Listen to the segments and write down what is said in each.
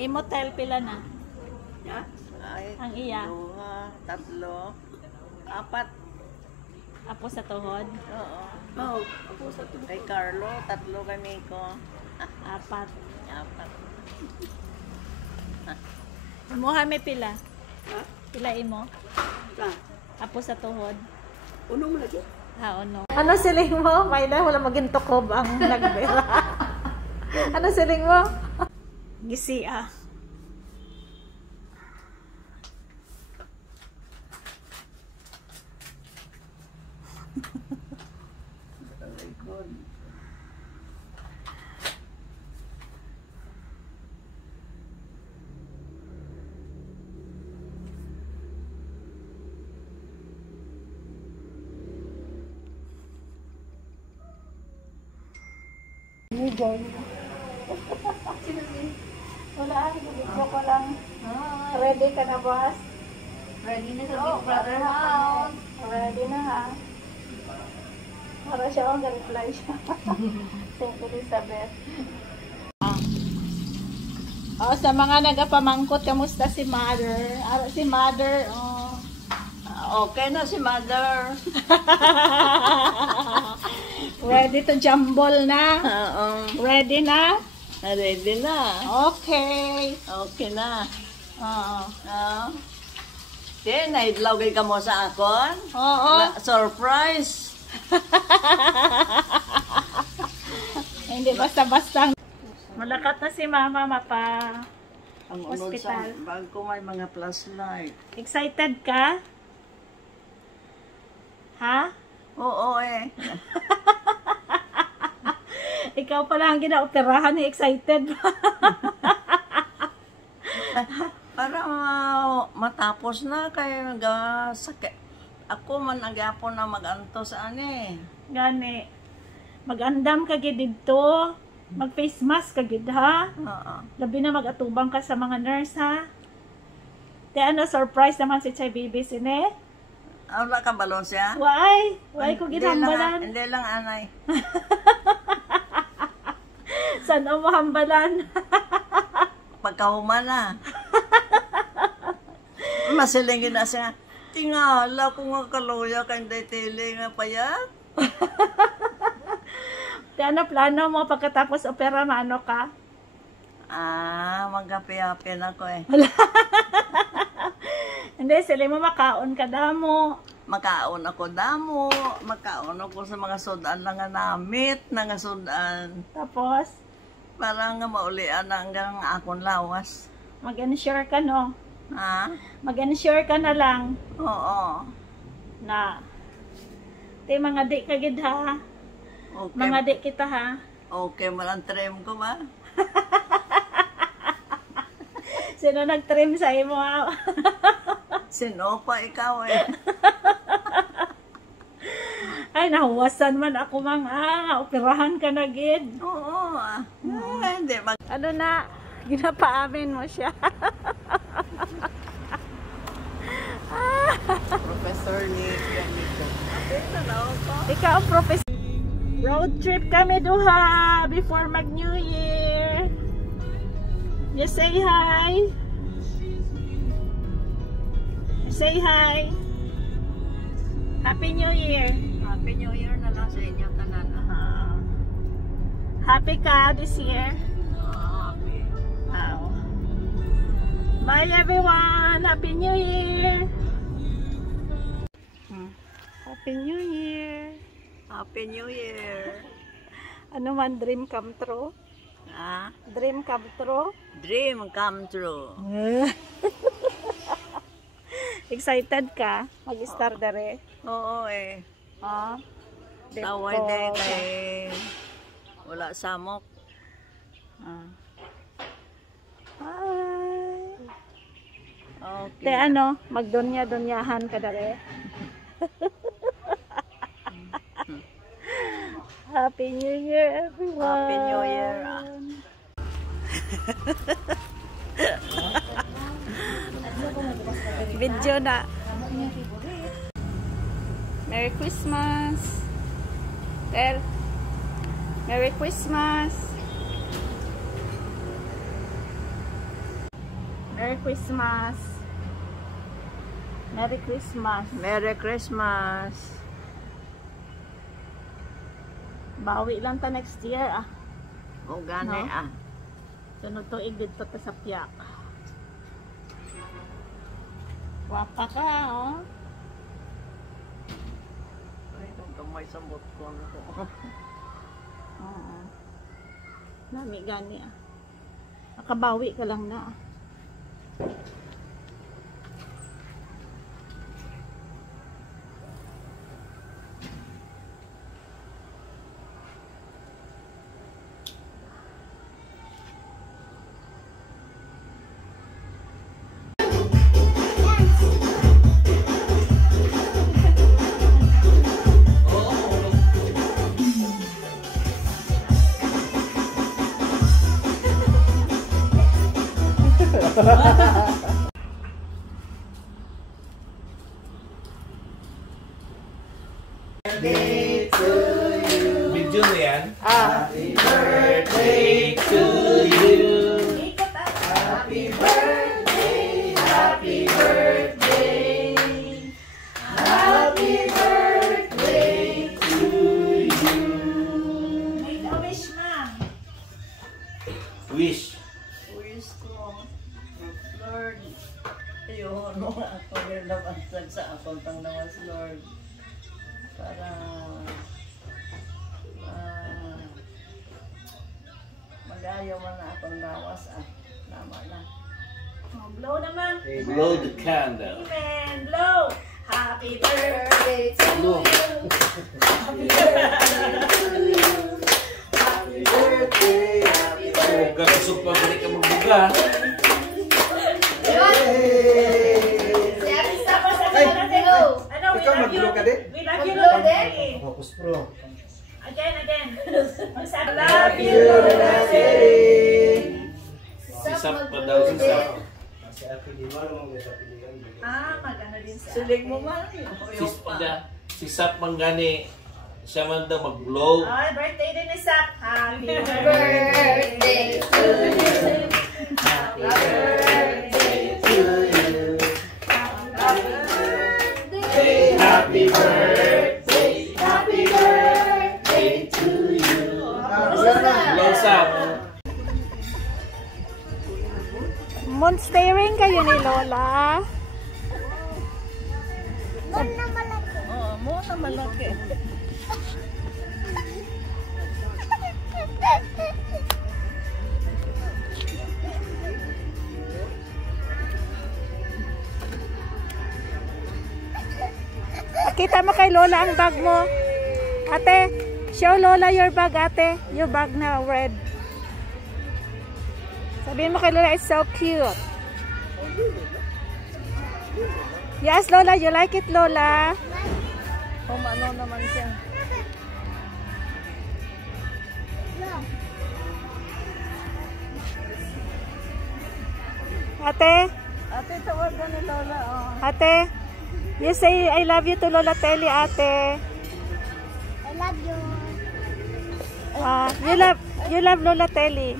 Imotel pila na. Ya? Ay, Ang iya. 2, 3, 4. Apo sa tuhod. Oo. Oo. Ako sa tubo. Kay Carlo, 3 kami ko. 4. 4. Imuha may pila. Ha? Pila imo. Ah. Apo sa tuhod. Uno mo lagi. Ha, no. Ano siling mo? May na, wala maging tukob ang nagbira. Ano siling mo? Gisi ah. Very good. Wala, video ko lang. Ready ka na, boss? Ready na sa Big Brother house. Ready na ha. Para siya ang reply siya. St. Elizabeth. Oh, sa mga nagapamangkot, kamusta si Mother? Si Mother, oh. Okay na si Mother. Ready to jumble na? Oo. Ready na? Ready na. Okay. Okay na. Oo. Naidlaw ka mo sa akon. Oo. Surprise. Hindi basta-basta. Malakat na si Mama mapa Ang unod sa hospital. bago may mga flashlight. Excited ka? Ha? Oo eh. Ikaw pala ang ginaoperahan ni excited. Para matapos na kay sakit. Ako man nagyapon na maganto sa ani. Gani. Mag-andam ka gid dito. Mag-face mask ka gid ha. Oo. Labi na mag-atubang ka sa mga nurse ha. Te ano, surprise naman si Chay Bibi sine. Wala ka balon siya? Why? Why ko ginambalan? Hindi lang anay. Saan o mahambalan? Pagkahuman na. Masilingin na siya. Tingala ko nga kaluya kay detailing nga payat. Te ano plano mo pagkatapos opera maano ka? Magapi-hapi na ko eh. Hindi, sila mo makaon ka damo. Makaon ako damo, makaon ako sa mga sudan lang nga namit, na nga sudan. Tapos, Para nga maulian hanggang akong lawas. mag-ensure ka no? Ha? Mag-ensure ka na lang Oo. na te mga di ka gid ha. Okay. Mga di kita ha. Okay, malang trim ko ba? Sino nag-trim sa imo ha? Sino pa ikaw eh? Ay, nahuwasan man ako mga operahan ka na gid. Oo. Hindi. Ano na, ginapaamin mo siya. Professor Nick Ganito. Ikaw ang professor. Road trip kami duha before mag-New Year. You say hi. Say hi. Happy New Year. Happy New Year na lang sa inyo tanan. Happy ka this year. Happy. Wow. Bye everyone. Happy New Year. Happy New Year. Happy New Year. Ano man dream come true? Ah, Dream come true? dream come true. Excited ka? Mag-star dere? Oo eh. Ah. Taway day kay wala samok. Hi. Okay. Te ano, magdunya-dunyahan ka dere? Happy New Year everyone. Happy New Year. Video na. Merry Christmas. Merry Christmas. Merry Christmas. Merry Christmas. Merry Christmas. Bawi lang ta next year ah. O gani No. ah. Sunod tuig dito ta sa Piak. Wapa ka oh. Ay, itong kamay sa botko ko. Oo. Nami gani ah. Nakabawi ka lang na ah. Video na yan. Happy birthday to you. Happy birthday, happy birthday. Happy birthday to you. Make a wish, ma'am. Wish. Wish ko, Lord, ayun, ako rin nabansag sa akong tangnawas, Lord. Para magayo man na akong lawas ah. Nama na. Oh, blow naman. Blow the candle. Amen. Blow. Happy birthday to Blow. you. Happy birthday. Oh, kakasok pa balik ka magbuga. Ano, we love you. We love you, Lord. Focus Pro. Again. Magsabi, Love you, Lola Terry. Sisap pa daw, sisap. Si Ate Lima naman may sa pilihan. magano din sa Silig mo man. Sisap man gani. Siya man daw mag-blow. Oh, birthday din ni Sap. Happy Birthday to you. Happy birthday to you. Happy birthday. Happy birthday to you. Blows up. Monstering kayo ni Lola. Oo, mo na malaki. Kita mo kay Lola ang bag mo. Ate, show Lola your bag, ate. Your bag na red. Sabihin mo kay Lola, it's so cute. Yes, Lola, you like it, Lola? Ano naman siya. Ate, Ate, tawagan ni Lola. Oh. ate, you say I love you to Lola Telly, ate. I love you. You love Lola Telly.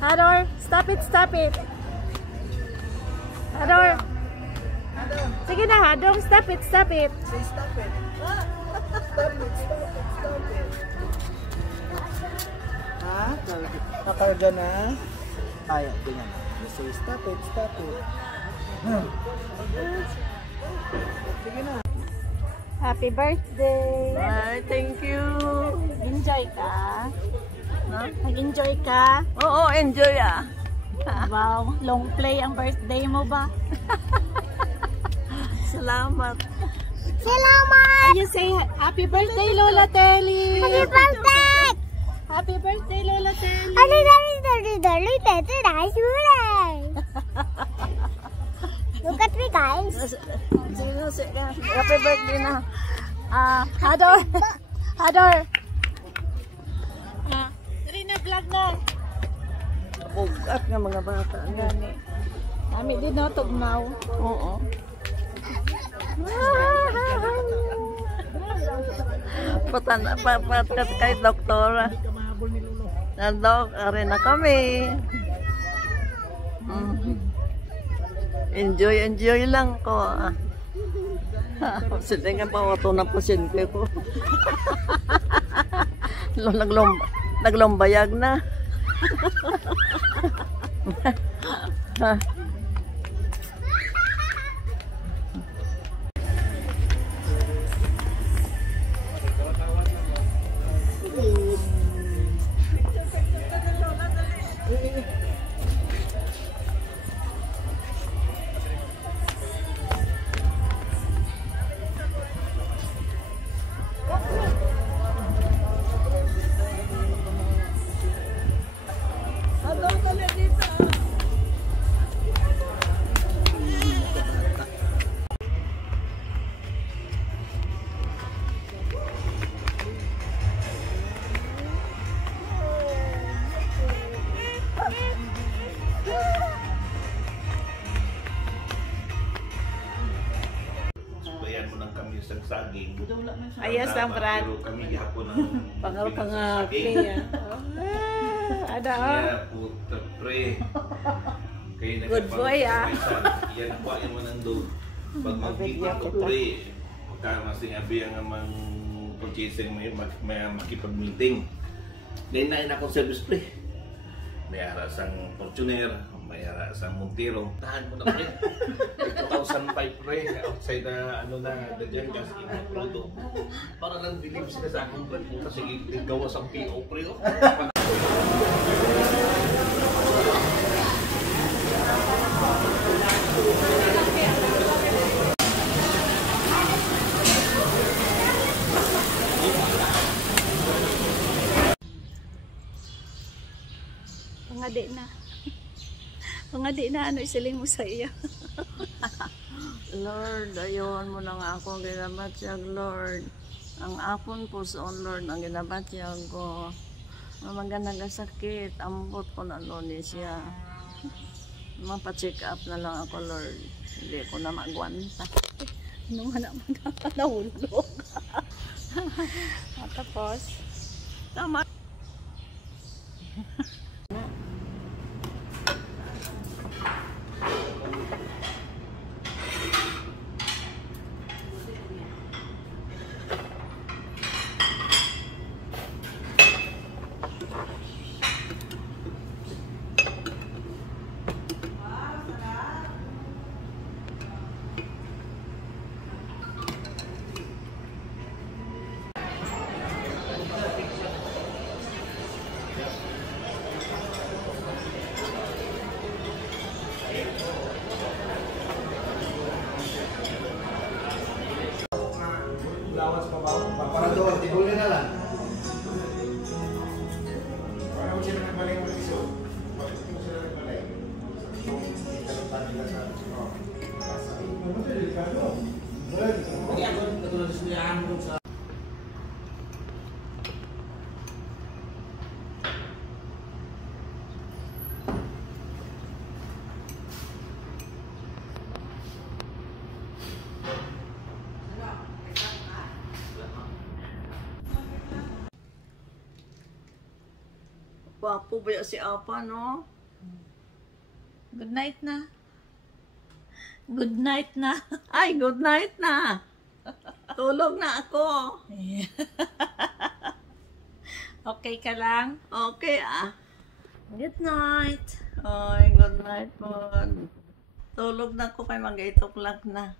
Hador, stop it. Hador. Sige na, Hador, stop it. Say stop it. Ha? Nakarga na? Ay, ganyan. You say stop it. Sige na. Happy birthday. Ay, thank you. Enjoy ka. No? Nag-enjoy ka. Oo, enjoy ah. Wow, long play ang birthday mo ba? Salamat. Salamat. You say happy birthday, Lola Telly. Happy birthday. Happy birthday, Lola Telly. Look at me, guys. Sige. Happy birthday na. Hador. Dali na vlog na. Bugat nga mga bata. Gani. Kami din no tugnaw. Oo. Patat kay doktora. basketball ni Lolo. Nandok, are na kami. Enjoy lang ko. Sige nga pa, wato na pasyente ko. Naglombayag na. Bayan mo ng kami sa saging. Ayos lang, Brad. Pero kami gihapon ng Pangal ka nga, saging. Pia. Ada, oh. Kaya puta pre. Kaya Good boy, ah. Yan po yung manandog. Pag mag-meeting ko pre, magkamasing abi ang amang purchasing may makipag-meeting. Ngayon na akong service pre. May ara sang Fortuner, may ara sang Montero. Tahan mo na pre. 2005 pre, outside na ano na dadyan gas includo. Para lang believe sila sa akong pre. Puta sige, gawas ang PO pre. Pangadi na. Pangadi na, ano isiling mo sa iyo? Lord, ayon mo na nga ako ang ginabatyag, Lord. Ang akon po sa Lord, ang ginabatyag ko. Mga nagasakit, ambot ko na ni siya. Mapacheck up na lang ako, Lord. Hindi ko na magwanta. Ano man naman nahulog. Tapos, Tama. Lawas pa ba? Para doon, tibuli na lang. Para mo sila nagbalik mo iso. Bakit mo sila nagbalik? Kalutan nila sa Wapo ba si Apa, no? good night na. Good night na. Ay, good night na. Tulog na ako. Okay ka lang? Okay, ah. Good night. Ay, good night po. Tulog na ako kay mag-8 o'clock na.